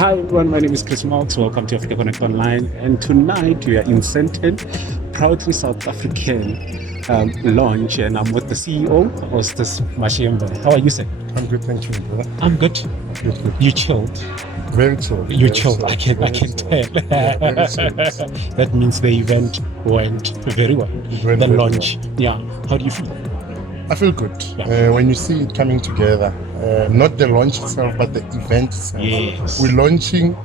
Hi everyone, my name is Chris Marks. Welcome to Africa Connect Online. And tonight we are in Sandton, proudly South African launch, and I'm with the CEO, Hostess Mashemba. How are you, sir? I'm good, thank you, brother. I'm good. Good. You chilled. Very chilled. You very chilled. I can tell. Yeah, very chilled. That means the event went very well. Went the very launch. Yeah. How do you feel? I feel good. Yeah. When you see it coming together, not the launch itself, but the event itself. Yes. We're launching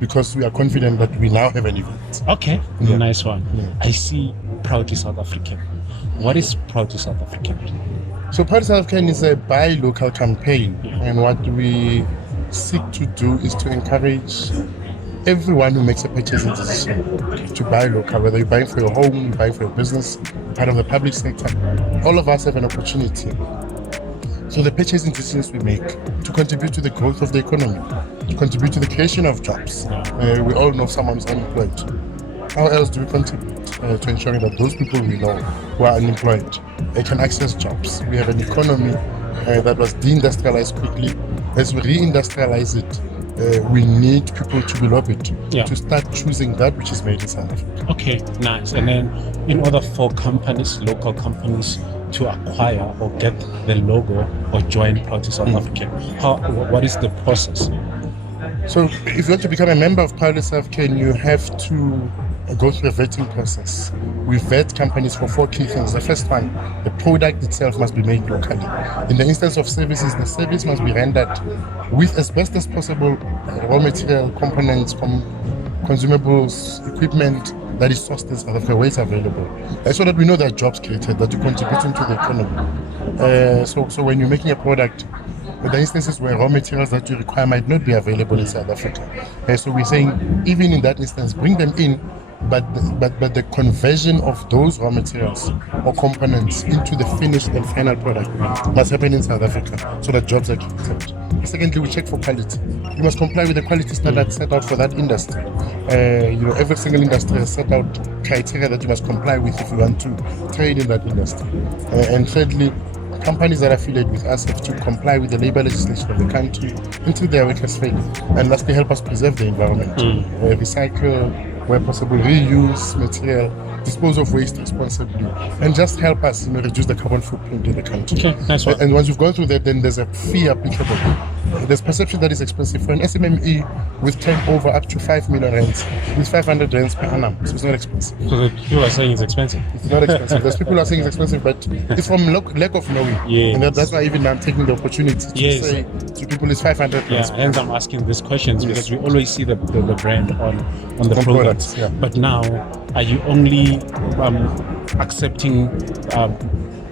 because we are confident that we now have an event. Okay. Yeah. Nice one. Yeah. I see proudly South African. What is proudly South African? So Proud South African is a buy local campaign, and what we seek to do is to encourage everyone who makes a purchasing decision to buy local, whether you're buying for your home, you're buying for your business, part of the public sector. All of us have an opportunity. So the purchasing decisions we make to contribute to the growth of the economy, to contribute to the creation of jobs. We all know someone who's unemployed. How else do we contribute to ensuring that those people we know who are unemployed can access jobs? We have an economy that was deindustrialized quickly. As we reindustrialize it, we need people to be lobbied to start choosing that which is made in South Africa. Okay, nice. And then in order for companies, local companies, to acquire or get the logo or join Proud South African, what is the process? So if you want to become a member of Proud South African, you have to go through a vetting process. We vet companies for 4 key things. The first one, the product itself must be made locally. In the instance of services, the service must be rendered with, as best as possible, raw material, components, consumables, equipment that is sourced in South Africa where it's available. So that we know there are jobs created, that you're contributing to the economy. So when you're making a product, the instances where raw materials that you require might not be available in South Africa. So we're saying, even in that instance, bring them in, but the conversion of those raw materials or components into the finished and final product must happen in South Africa so that jobs are created. Secondly, we check for quality. You must comply with the quality standards set out for that industry. Every single industry has set out criteria that you must comply with if you want to trade in that industry. And thirdly, companies that are affiliated with us have to comply with the labor legislation of the country until their workers fail. And lastly, help us preserve the environment. Recycle, where possible, reuse material, dispose of waste responsibly, and just help us reduce the carbon footprint in the country. Okay, nice one. And once you've gone through that, then there's a fee applicable. There's perception that is expensive. For an SMME with turnover up to 5 million rands, with 500 rands per annum, so it's not expensive. So the people are saying it's expensive. It's not expensive. There's people who are saying it's expensive, but it's from lack of knowing. Yes. And that's why even I'm taking the opportunity to say to people it's 500 rands. Yeah, hence I'm asking these questions because we always see the brand on the products. Yeah. But now, are you only accepting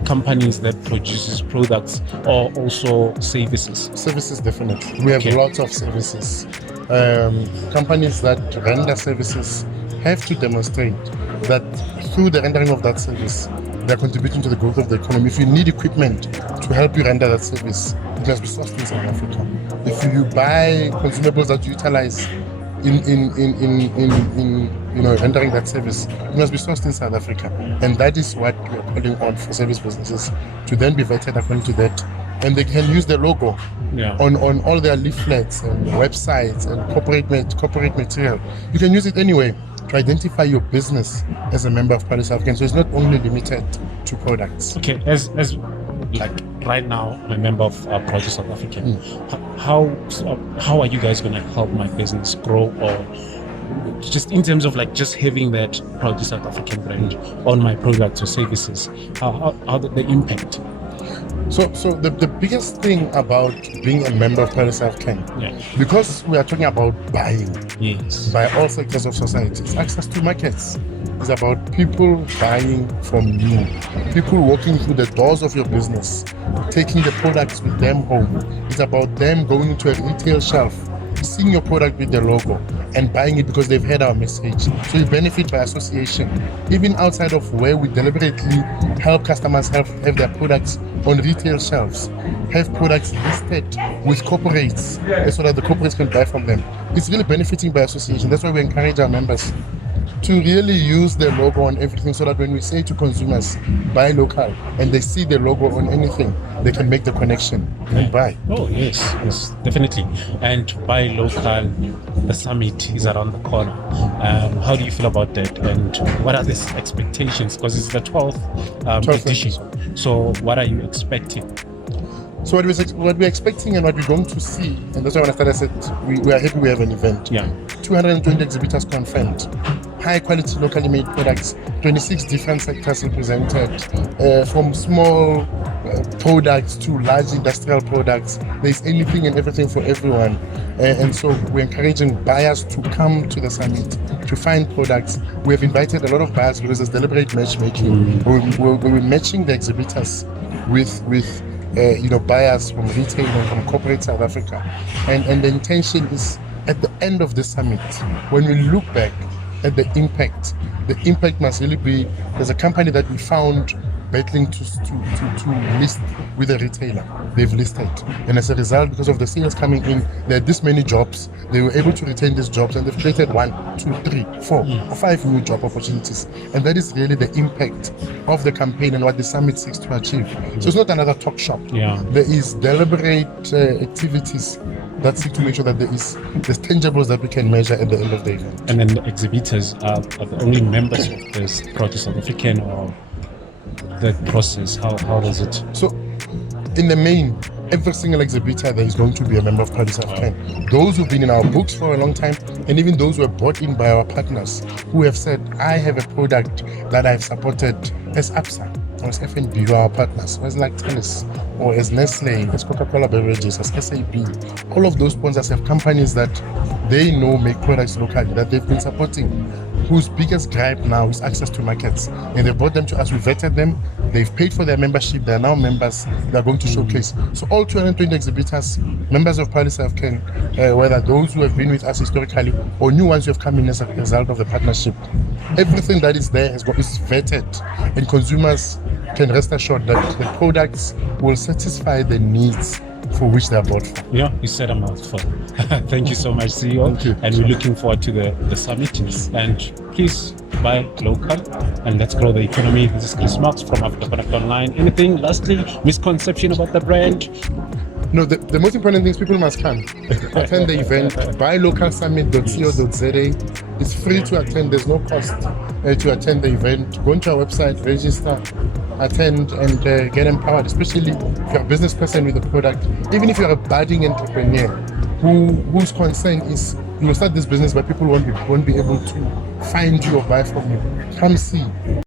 companies that produces products or also services? Services, definitely. We have lots of services. Companies that render services have to demonstrate that through the rendering of that service, they're contributing to the growth of the economy. If you need equipment to help you render that service, it must be sourced in South Africa. If you buy consumables that you utilize in rendering that service, it must be sourced in South Africa. And that is what we are calling on for service businesses to then be vetted according to that. And they can use the logo on all their leaflets and websites and corporate material. You can use it anyway to identify your business as a member of Proud South African. So it's not only limited to products. Okay, as like right now, I'm a member of Proud South African. How are you guys going to help my business grow, or just in terms of like just having that Proud South African brand on my products or services? How the impact? So the biggest thing about being a member of Proud South African, because we are talking about buying by all sectors of society, it's access to markets. It's about people buying from you, people walking through the doors of your business, taking the products with them home. It's about them going into a retail shelf, seeing your product with the logo and buying it because they've heard our message. So you benefit by association. Even outside of where we deliberately help customers have their products on retail shelves, have products listed with corporates so that the corporates can buy from them. It's really benefiting by association. That's why we encourage our members to really use the logo on everything, so that when we say to consumers, buy local, and they see the logo on anything, they can make the connection and buy. Oh yes, yes, definitely. And buy local. The summit is around the corner. How do you feel about that? And what are the expectations? Because it's the 12th 12th edition. So what are you expecting? So what we're expecting and what we're going to see, and that's why when I started, I said we are happy we have an event. Yeah. 220 exhibitors confirmed, high quality locally made products, 26 different sectors represented, from small products to large industrial products. There's anything and everything for everyone. And so we're encouraging buyers to come to the summit to find products. We have invited a lot of buyers because there's deliberate matchmaking. We're matching the exhibitors with buyers from retail and from corporate South Africa. And the intention is, at the end of the summit, when we look back at the impact must really be, there's a company that we found battling to list with a retailer. They've listed, and as a result, because of the sales coming in, there are this many jobs. They were able to retain these jobs, and they've created 1, 2, 3, 4, or 5 new job opportunities. And that is really the impact of the campaign and what the summit seeks to achieve. So it's not another talk shop. Yeah. There is deliberate activities that seek to make sure that there's tangibles that we can measure at the end of the event. And then the exhibitors are the only members of this Produce South African, or the process? How does it? So, in the main, every single exhibitor there is going to be a member of Produce South African. Those who've been in our books for a long time, and even those who are brought in by our partners, who have said, I have a product that I've supported as APSA, or as FNB, who are our partners, or as Lactalis, or as Nestle, as Coca-Cola Beverages, as SAB. All of those sponsors have companies that they know make products locally, that they've been supporting, whose biggest gripe now is access to markets. And they brought them to us, we vetted them, they've paid for their membership, they're now members, they're going to showcase. So all 220 exhibitors, members of Produce South African, whether those who have been with us historically or new ones who have come in as a result of the partnership, everything that is there is vetted, and consumers can rest assured that the products will satisfy the needs for which they are bought for. Yeah, you said a mouthful. Thank you so much, CEO. Thank you. And we're looking forward to the summit. And please buy local and let's grow the economy. This is Chris Marks from Africa Connect Online. Anything lastly, misconception about the brand? No, the most important thing is people must come. Attend the event, buy localsummit.co.za. It's free to attend, there's no cost to attend the event. Go into our website, register, attend, and get empowered, especially if you're a business person with a product. Even if you're a budding entrepreneur whose concern is, you will start this business, but people won't be able to find you or buy from you. Come see.